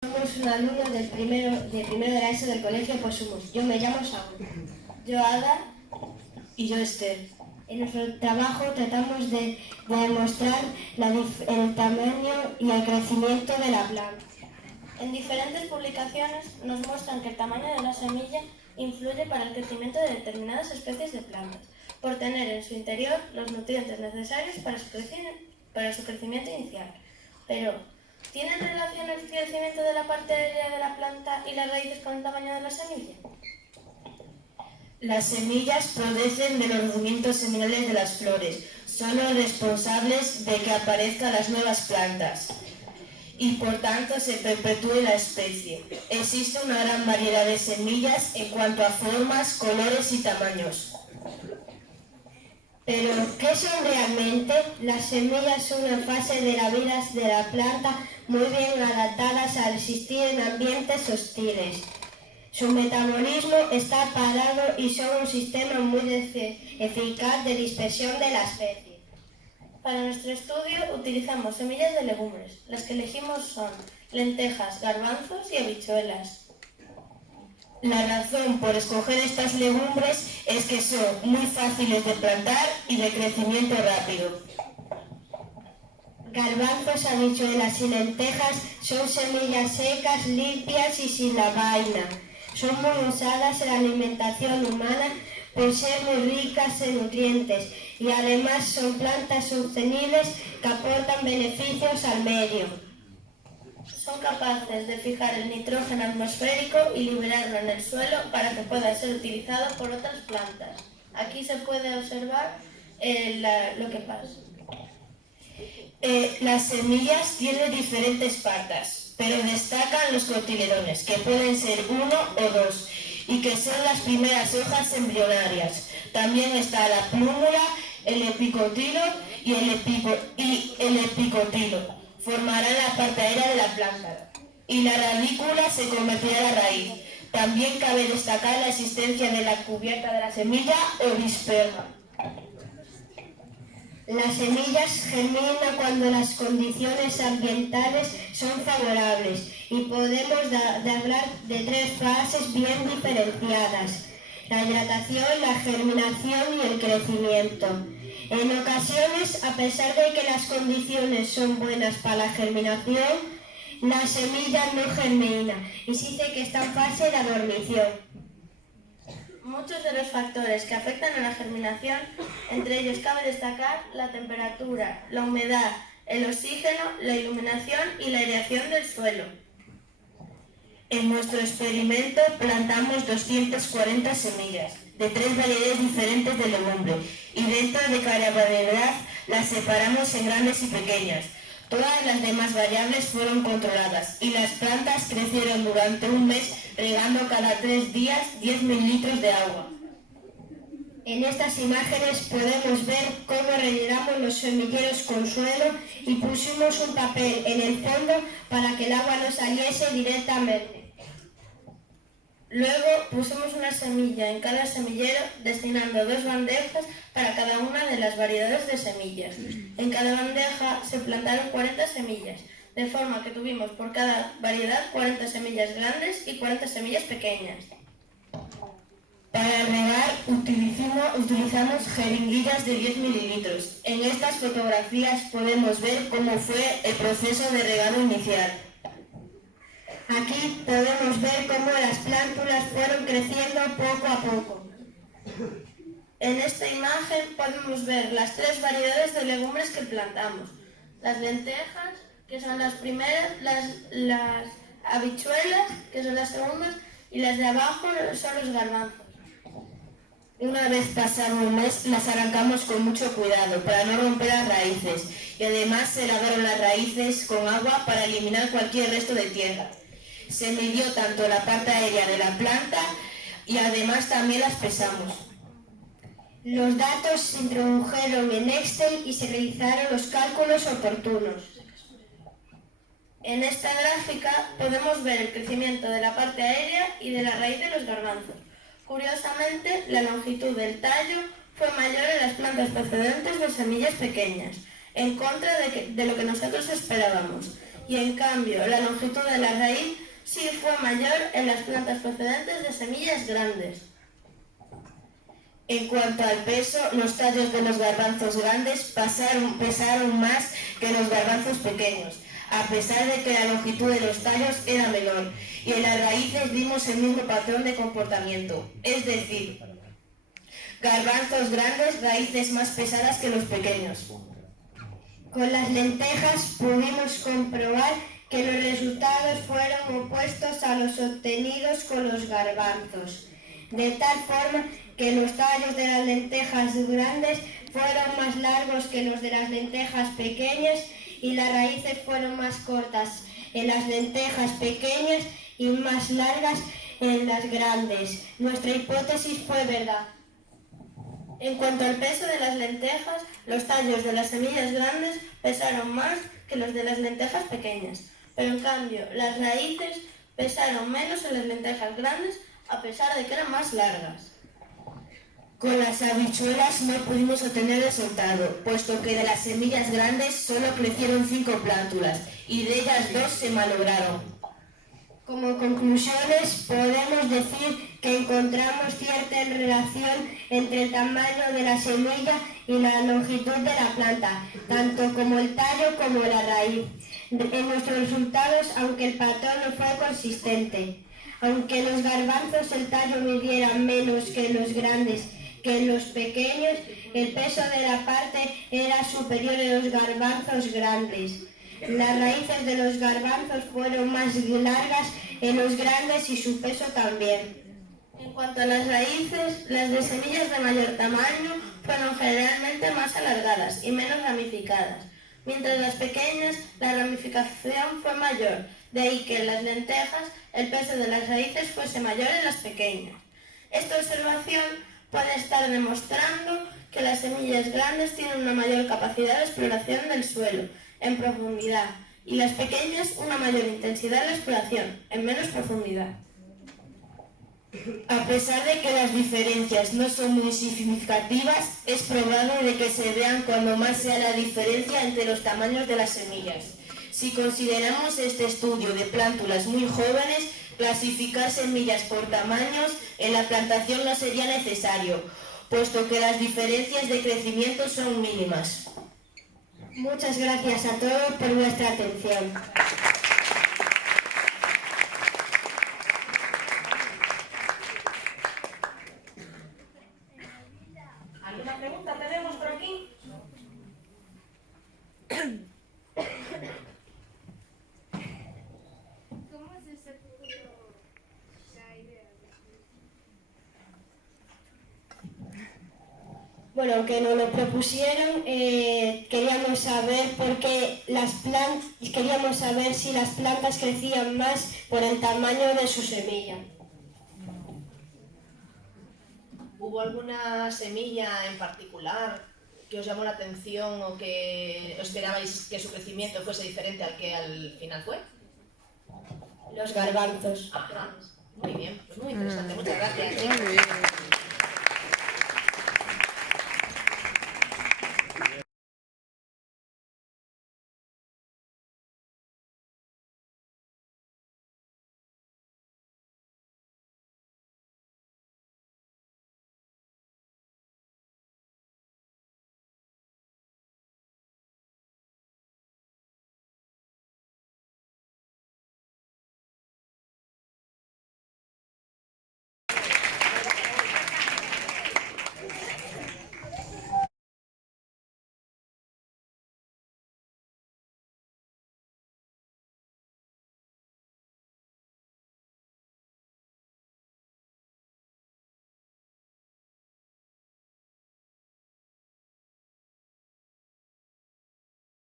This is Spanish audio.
Somos un alumno de primero de la ESO del colegio Posumos. Yo me llamo Saúl. Yo Ada. Y yo Esther. En nuestro trabajo tratamos de demostrar el tamaño y el crecimiento de la planta. En diferentes publicaciones nos muestran que el tamaño de la semilla influye para el crecimiento de determinadas especies de plantas, por tener en su interior los nutrientes necesarios para su crecimiento inicial. Pero, ¿tienen relación el crecimiento de la parte aérea de la planta y las raíces con el tamaño de la semilla? Las semillas proceden de los movimientos seminales de las flores. Son los responsables de que aparezcan las nuevas plantas y por tanto se perpetúe la especie. Existe una gran variedad de semillas en cuanto a formas, colores y tamaños. Pero, ¿qué son realmente? Las semillas son una fase de la vida de la planta muy bien adaptadas a resistir en ambientes hostiles. Su metabolismo está parado y son un sistema muy eficaz de dispersión de la especie. Para nuestro estudio utilizamos semillas de legumbres. Las que elegimos son lentejas, garbanzos y habichuelas. La razón por escoger estas legumbres es que son muy fáciles de plantar y de crecimiento rápido. Garbanzos, habichuelas y lentejas son semillas secas, limpias y sin la vaina. Son muy usadas en la alimentación humana por ser muy ricas en nutrientes y además son plantas sostenibles que aportan beneficios al medio. Son capaces de fijar el nitrógeno atmosférico y liberarlo en el suelo para que pueda ser utilizado por otras plantas. Aquí se puede observar lo que pasa. Las semillas tienen diferentes patas, pero destacan los cotiledones, que pueden ser 1 o 2, y que son las primeras hojas embrionarias. También está la plúmula, el epicotilo y el epicotilo. Formarán la parte aérea de la planta, y la radícula se convertirá en la raíz. También cabe destacar la existencia de la cubierta de la semilla o disperma. Las semillas germinan cuando las condiciones ambientales son favorables y podemos hablar de 3 fases bien diferenciadas: la hidratación, la germinación y el crecimiento. En ocasiones, a pesar de que las condiciones son buenas para la germinación, la semilla no germina y se dice que está en fase de adormición. Muchos de los factores que afectan a la germinación, entre ellos cabe destacar la temperatura, la humedad, el oxígeno, la iluminación y la aireación del suelo. En nuestro experimento plantamos 240 semillas de 3 variedades diferentes de legumbre y dentro de cada variedad las separamos en grandes y pequeñas. Todas las demás variables fueron controladas y las plantas crecieron durante un mes regando cada 3 días 10 mililitros de agua. En estas imágenes podemos ver cómo rellenamos los semilleros con suelo y pusimos un papel en el fondo para que el agua no saliese directamente. Luego pusimos una semilla en cada semillero, destinando 2 bandejas para cada una de las variedades de semillas. En cada bandeja se plantaron 40 semillas, de forma que tuvimos por cada variedad 40 semillas grandes y 40 semillas pequeñas. Para regar utilizamos jeringuillas de 10 mililitros. En estas fotografías podemos ver cómo fue el proceso de regado inicial. Aquí podemos ver cómo las plántulas fueron creciendo poco a poco. En esta imagen podemos ver las 3 variedades de legumbres que plantamos. Las lentejas, que son las primeras, las habichuelas, que son las segundas, y las de abajo son los garbanzos. Una vez pasado un mes las arrancamos con mucho cuidado para no romper las raíces y además se lavaron las raíces con agua para eliminar cualquier resto de tierra. Se midió tanto la parte aérea de la planta y además también las pesamos. Los datos se introdujeron en Excel y se realizaron los cálculos oportunos. En esta gráfica podemos ver el crecimiento de la parte aérea y de la raíz de los garbanzos. Curiosamente, la longitud del tallo fue mayor en las plantas procedentes de semillas pequeñas, en contra de lo que nosotros esperábamos, y en cambio la longitud de la raíz sí fue mayor en las plantas procedentes de semillas grandes. En cuanto al peso, los tallos de los garbanzos grandes pesaron más que los garbanzos pequeños, a pesar de que la longitud de los tallos era menor, y en las raíces vimos el mismo patrón de comportamiento, es decir, garbanzos grandes, raíces más pesadas que los pequeños. Con las lentejas pudimos comprobar que los resultados fueron opuestos a los obtenidos con los garbanzos, de tal forma que los tallos de las lentejas grandes fueron más largos que los de las lentejas pequeñas y las raíces fueron más cortas en las lentejas pequeñas y más largas en las grandes. Nuestra hipótesis fue verdad. En cuanto al peso de las lentejas, los tallos de las semillas grandes pesaron más que los de las lentejas pequeñas, pero en cambio las raíces pesaron menos en las lentejas grandes a pesar de que eran más largas. Con las habichuelas no pudimos obtener resultado, puesto que de las semillas grandes solo crecieron 5 plántulas y de ellas 2 se malograron. Como conclusiones, podemos decir que encontramos cierta relación entre el tamaño de la semilla y la longitud de la planta, tanto como el tallo como la raíz. En nuestros resultados, aunque el patrón no fue consistente, aunque los garbanzos el tallo midiera menos que los grandes que en los pequeños, el peso de la parte era superior en los garbanzos grandes. Las raíces de los garbanzos fueron más largas en los grandes y su peso también. En cuanto a las raíces, las de semillas de mayor tamaño fueron generalmente más alargadas y menos ramificadas, mientras las pequeñas la ramificación fue mayor, de ahí que en las lentejas el peso de las raíces fuese mayor en las pequeñas. Esta observación puede estar demostrando que las semillas grandes tienen una mayor capacidad de exploración del suelo en profundidad y las pequeñas una mayor intensidad de exploración en menos profundidad. A pesar de que las diferencias no son muy significativas, es probable de que se vean cuando más sea la diferencia entre los tamaños de las semillas. Si consideramos este estudio de plántulas muy jóvenes, clasificar semillas por tamaños en la plantación no sería necesario, puesto que las diferencias de crecimiento son mínimas. Muchas gracias a todos por vuestra atención. ¿Alguna pregunta tenemos por aquí? ¿Cómo se pudo la idea? Bueno, que nos lo propusieron, queríamos saber queríamos saber si las plantas crecían más por el tamaño de su semilla. ¿Hubo alguna semilla en particular que os llamó la atención o que esperabais que su crecimiento fuese diferente al que al final fue? Los garbanzos. Ajá. Muy bien, pues muy interesante, muchas gracias.